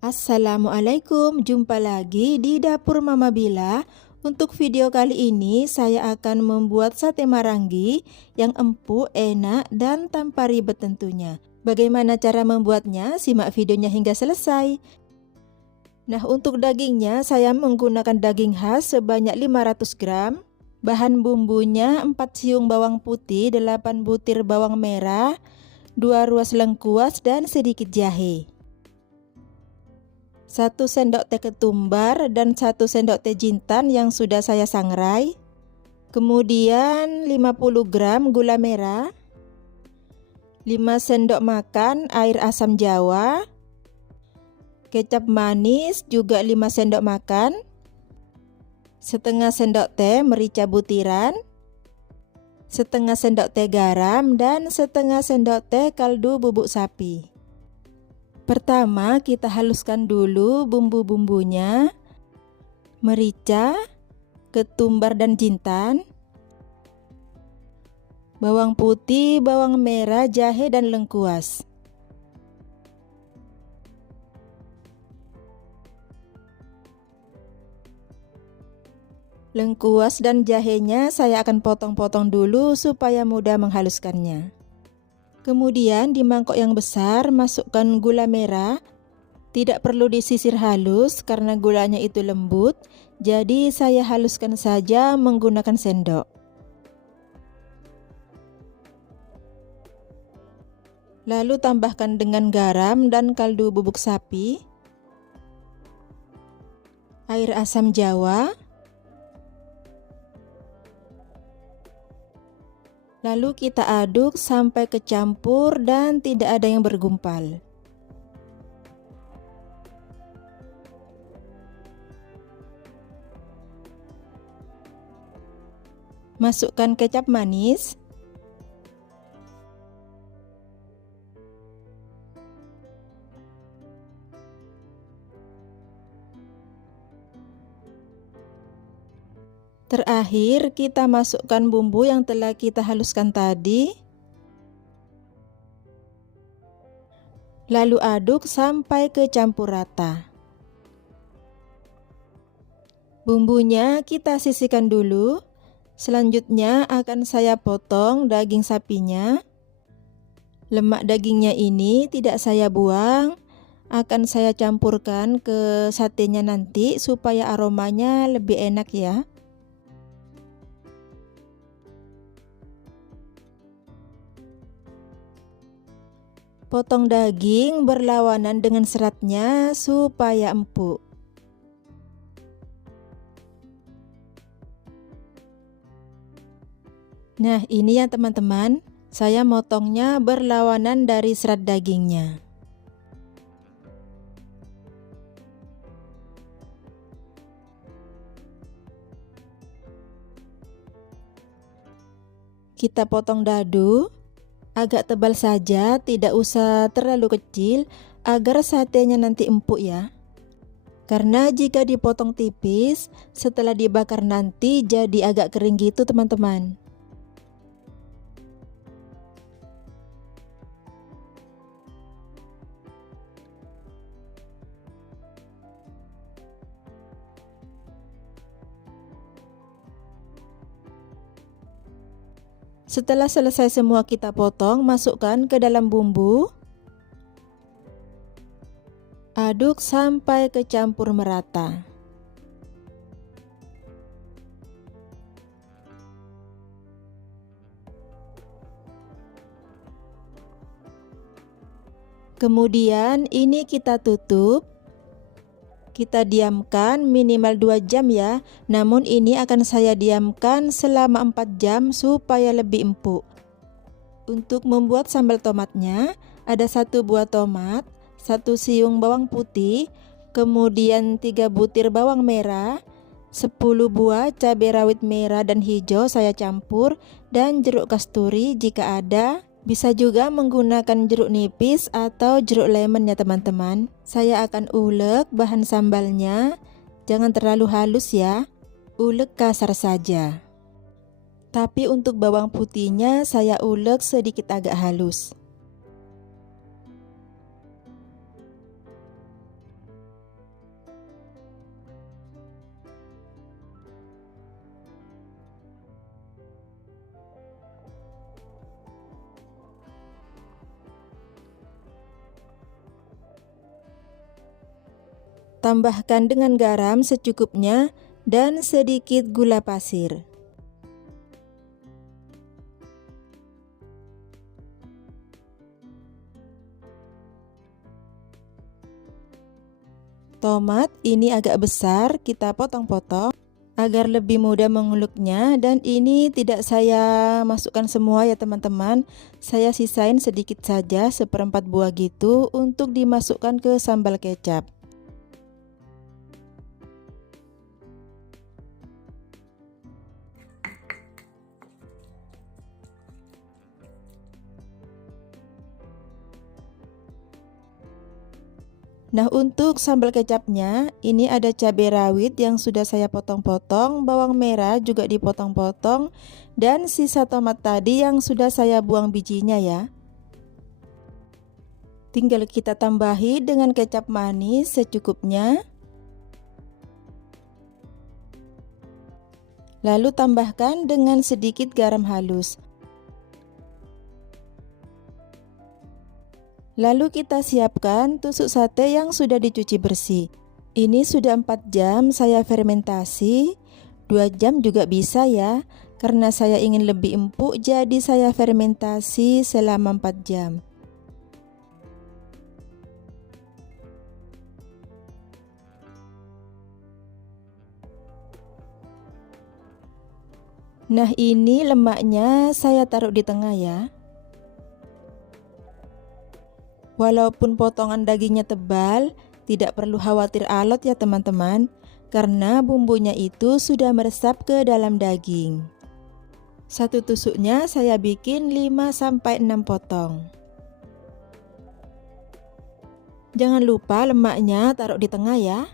Assalamualaikum, jumpa lagi di dapur Mama Bila. Untuk video kali ini saya akan membuat sate marangi yang empuk, enak, dan tanpa ribet tentunya. Bagaimana cara membuatnya? Simak videonya hingga selesai. Nah, untuk dagingnya saya menggunakan daging khas sebanyak 500 gram. Bahan bumbunya 4 siung bawang putih, 8 butir bawang merah, 2 ruas lengkuas, dan sedikit jahe. 1 sendok teh ketumbar dan 1 sendok teh jintan yang sudah saya sangrai. Kemudian 50 gram gula merah, 5 sendok makan air asam jawa, kecap manis juga 5 sendok makan, setengah sendok teh merica butiran, setengah sendok teh garam, dan setengah sendok teh kaldu bubuk sapi. Pertama kita haluskan dulu bumbu-bumbunya, merica, ketumbar dan jintan, bawang putih, bawang merah, jahe dan lengkuas. Lengkuas dan jahenya saya akan potong-potong dulu supaya mudah menghaluskannya. Kemudian di mangkok yang besar masukkan gula merah. Tidak perlu disisir halus karena gulanya itu lembut, jadi saya haluskan saja menggunakan sendok. Lalu tambahkan dengan garam dan kaldu bubuk sapi, air asam jawa, lalu kita aduk sampai kecampur dan tidak ada yang bergumpal. Masukkan kecap manis, terakhir kita masukkan bumbu yang telah kita haluskan tadi, lalu aduk sampai kecampur rata. Bumbunya kita sisihkan dulu. Selanjutnya akan saya potong daging sapinya. Lemak dagingnya ini tidak saya buang, akan saya campurkan ke satenya nanti supaya aromanya lebih enak ya. Potong daging berlawanan dengan seratnya supaya empuk. Nah, ini ya teman-teman, saya motongnya berlawanan dari serat dagingnya. Kita potong dadu, agak tebal saja, tidak usah terlalu kecil agar satenya nanti empuk ya. Karena jika dipotong tipis, setelah dibakar nanti jadi agak kering gitu teman-teman. Setelah selesai semua kita potong, masukkan ke dalam bumbu. Aduk sampai kecampur merata. Kemudian ini kita tutup. Kita diamkan minimal 2 jam ya. Namun ini akan saya diamkan selama 4 jam supaya lebih empuk. Untuk membuat sambal tomatnya, ada 1 buah tomat, 1 siung bawang putih, kemudian 3 butir bawang merah, 10 buah cabai rawit merah dan hijau saya campur, dan jeruk kasturi jika ada. Bisa juga menggunakan jeruk nipis atau jeruk lemon ya teman-teman. Saya akan ulek bahan sambalnya, jangan terlalu halus ya, ulek kasar saja. Tapi untuk bawang putihnya saya ulek sedikit agak halus. Tambahkan dengan garam secukupnya dan sedikit gula pasir. Tomat ini agak besar, kita potong-potong agar lebih mudah menguluknya, dan ini tidak saya masukkan semua ya teman-teman. Saya sisain sedikit saja, seperempat buah gitu untuk dimasukkan ke sambal kecap. Nah, untuk sambal kecapnya, ini ada cabai rawit yang sudah saya potong-potong, bawang merah juga dipotong-potong, dan sisa tomat tadi yang sudah saya buang bijinya ya. Tinggal kita tambahi dengan kecap manis secukupnya. Lalu tambahkan dengan sedikit garam halus. Lalu kita siapkan tusuk sate yang sudah dicuci bersih. Ini sudah 4 jam saya fermentasi, 2 jam juga bisa ya. Karena saya ingin lebih empuk, jadi saya fermentasi selama 4 jam. Nah, ini lemaknya saya taruh di tengah ya. Walaupun potongan dagingnya tebal, tidak perlu khawatir alot ya teman-teman, karena bumbunya itu sudah meresap ke dalam daging. Satu tusuknya saya bikin 5-6 potong. Jangan lupa lemaknya taruh di tengah ya,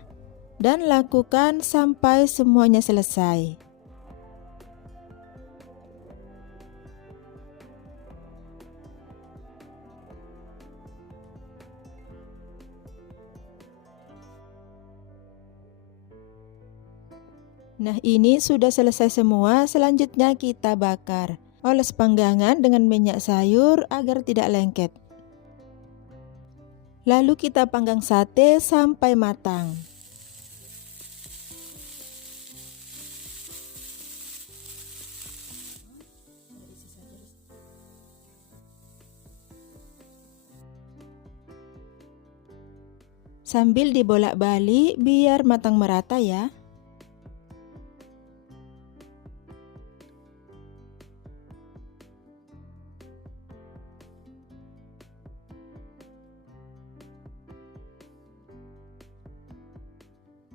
dan lakukan sampai semuanya selesai. Nah, ini sudah selesai semua. Selanjutnya kita bakar. Oles panggangan dengan minyak sayur agar tidak lengket. Lalu kita panggang sate sampai matang. Sambil dibolak-balik biar matang merata ya.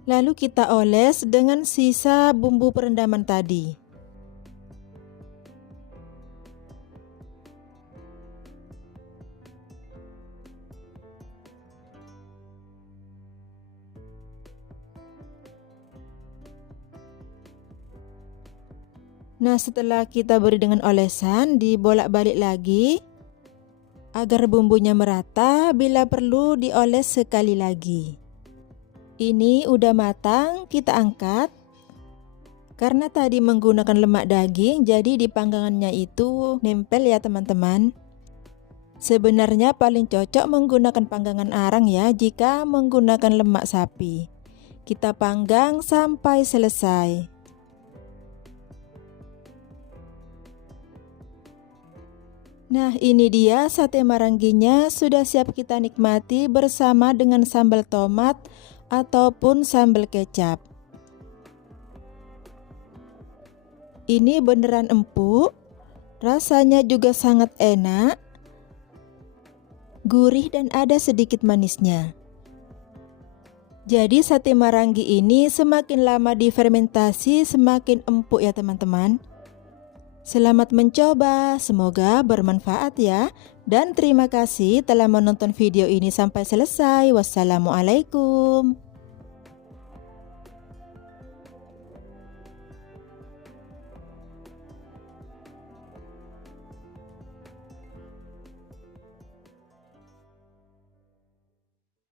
Lalu kita oles dengan sisa bumbu perendaman tadi. Nah, setelah kita beri dengan olesan, dibolak-balik lagi agar bumbunya merata. Bila perlu dioles sekali lagi. Ini udah matang, kita angkat. Karena tadi menggunakan lemak daging, jadi di panggangannya itu nempel ya teman-teman. Sebenarnya paling cocok menggunakan panggangan arang ya jika menggunakan lemak sapi. Kita panggang sampai selesai. Nah, ini dia sate marangginya sudah siap kita nikmati bersama dengan sambal tomat ataupun sambal kecap. Ini beneran empuk, rasanya juga sangat enak, gurih dan ada sedikit manisnya. Jadi sate maranggi ini semakin lama difermentasi semakin empuk ya teman-teman. Selamat mencoba, semoga bermanfaat ya. Dan terima kasih telah menonton video ini sampai selesai. Wassalamualaikum.